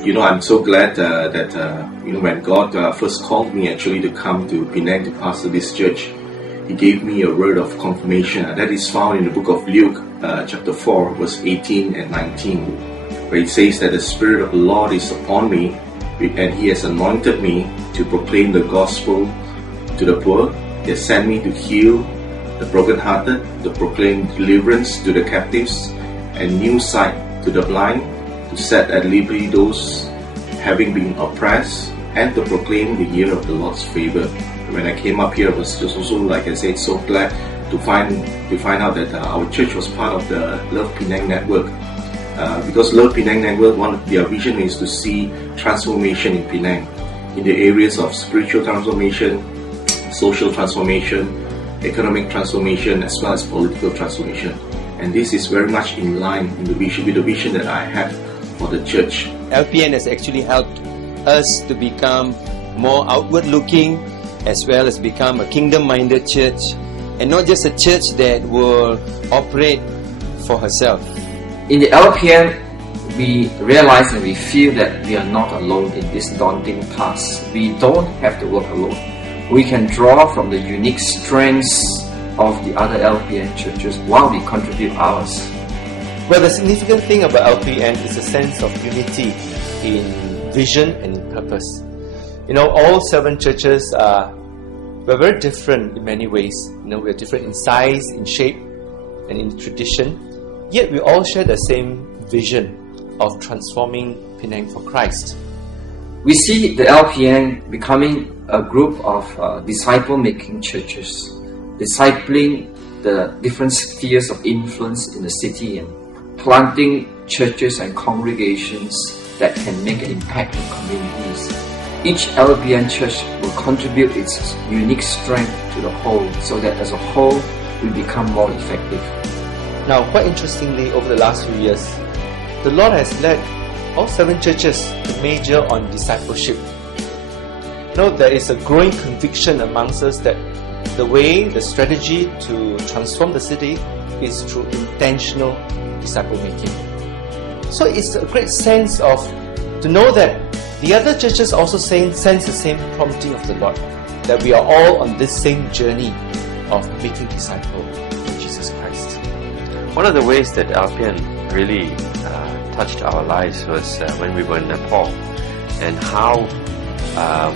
I'm so glad that when God first called me actually to come to Penang to pastor this church, He gave me a word of confirmation that is found in the book of Luke, chapter 4, verse 18 and 19, where it says that the Spirit of the Lord is upon me, and He has anointed me to proclaim the gospel to the poor. He has sent me to heal the brokenhearted, to proclaim deliverance to the captives, and new sight to the blind, to set at liberty those having been oppressed, and to proclaim the year of the Lord's favor. When I came up here, I was just also, like I said, so glad to find out that our church was part of the Love Penang Network. Because Love Penang Network, one of their vision is to see transformation in Penang, in the areas of spiritual transformation, social transformation, economic transformation, as well as political transformation. And this is very much in line with the vision that I have for the church. LPN has actually helped us to become more outward looking, as well as become a kingdom-minded church, and not just a church that will operate for herself. In the LPN, we realize and we feel that we are not alone in this daunting task. We don't have to work alone. We can draw from the unique strengths of the other LPN churches while we contribute ours. Well, the significant thing about LPN is a sense of unity in vision and in purpose. All 7 churches we're very different in many ways. We're different in size, in shape, and in tradition. Yet we all share the same vision of transforming Penang for Christ. We see the LPN becoming a group of disciple-making churches, discipling the different spheres of influence in the city and planting churches and congregations that can make an impact in communities. Each LPN church will contribute its unique strength to the whole, so that as a whole we become more effective. Now, quite interestingly, over the last few years, the Lord has led all 7 churches to major on discipleship. There is a growing conviction amongst us that the strategy to transform the city is through intentional disciple making. So it's a great sense of to know that the other churches also sense the same prompting of the Lord, that we are all on this same journey of making disciples of Jesus Christ. One of the ways that LPN really touched our lives was when we were in Nepal, and how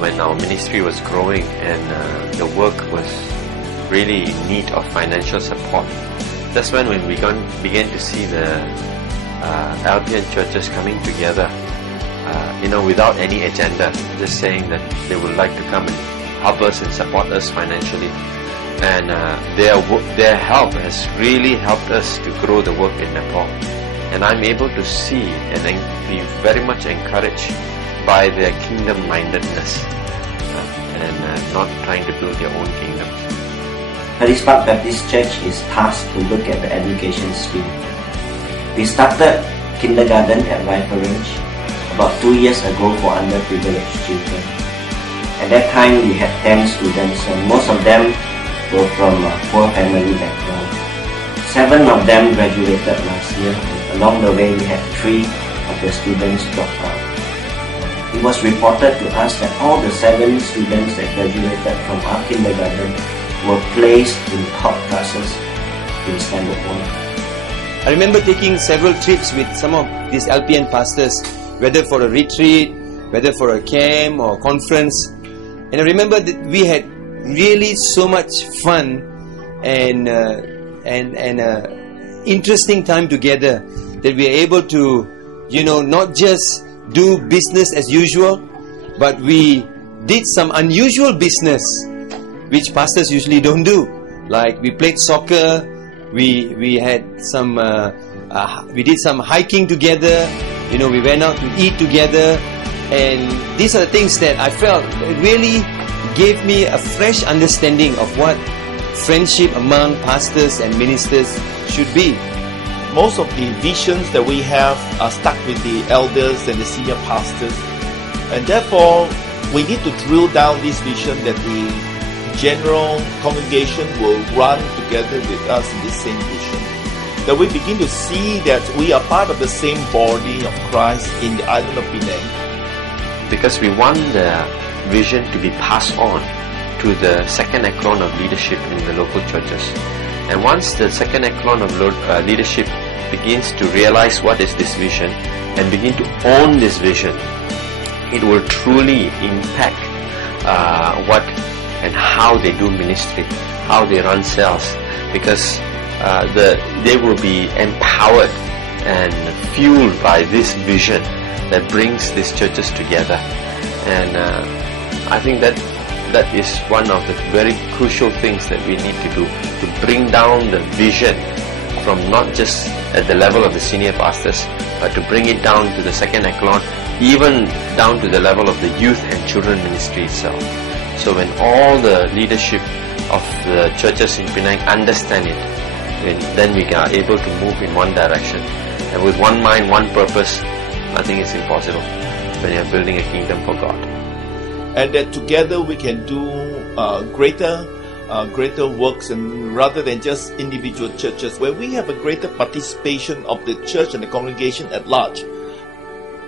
when our ministry was growing and the work was really in need of financial support. That's when we began to see the LPN churches coming together, without any agenda, just saying that they would like to come and help us and support us financially. And their help has really helped us to grow the work in Nepal. And I'm able to see and be very much encouraged by their kingdom-mindedness and not trying to build their own kingdoms. Harrisburg Baptist Church is tasked to look at the education stream. We started kindergarten at Rifle Range about 2 years ago for underprivileged children. At that time we had 10 students, and most of them were from a poor family background. 7 of them graduated last year, and along the way we had 3 of the students drop out. It was reported to us that all the 7 students that graduated from our kindergarten were placed in top classes in Standard 1. I remember taking several trips with some of these LPN pastors, whether for a retreat, whether for a camp or conference. And I remember that we had really so much fun and interesting time together, that we are able to, not just do business as usual, but we did some unusual business which pastors usually don't do. Like we played soccer, we had some we did some hiking together, we went out to eat together, and these are the things that I felt really gave me a fresh understanding of what friendship among pastors and ministers should be. Most of the visions that we have are stuck with the elders and the senior pastors, and therefore we need to drill down this vision that the general congregation will run together with us in this same vision. that we begin to see that we are part of the same body of Christ in the island of Penang. Because we want the vision to be passed on to the second echelon of leadership in the local churches. And once the second echelon of leadership begins to realize what is this vision and begin to own this vision, it will truly impact what and how they do ministry, how they run cells, because they will be empowered and fueled by this vision that brings these churches together. And I think that is one of the very crucial things that we need to do, to bring down the vision from not just at the level of the senior pastors, but to bring it down to the second echelon, even down to the level of the youth and children ministry itself. So when all the leadership of the churches in Penang understand it, then we are able to move in one direction. And with one mind, one purpose, nothing is impossible when you are building a kingdom for God. And that together we can do greater works, and rather than just individual churches, where we have a greater participation of the church and the congregation at large,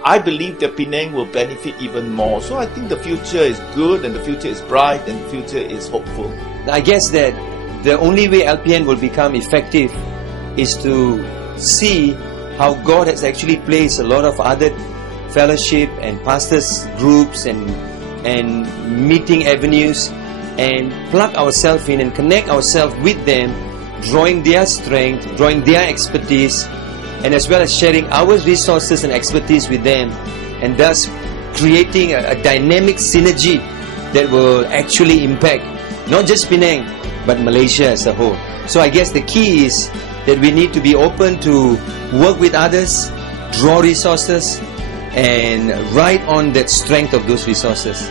I believe that Penang will benefit even more. So I think the future is good, and the future is bright, and the future is hopeful. I guess that the only way LPN will become effective is to see how God has actually placed a lot of other fellowship and pastors groups and meeting avenues, and plug ourselves in and connect ourselves with them, drawing their strength, drawing their expertise, and as well as sharing our resources and expertise with them, and thus creating a dynamic synergy that will actually impact not just Penang but Malaysia as a whole. So I guess the key is that we need to be open to work with others, draw resources, and ride on that strength of those resources.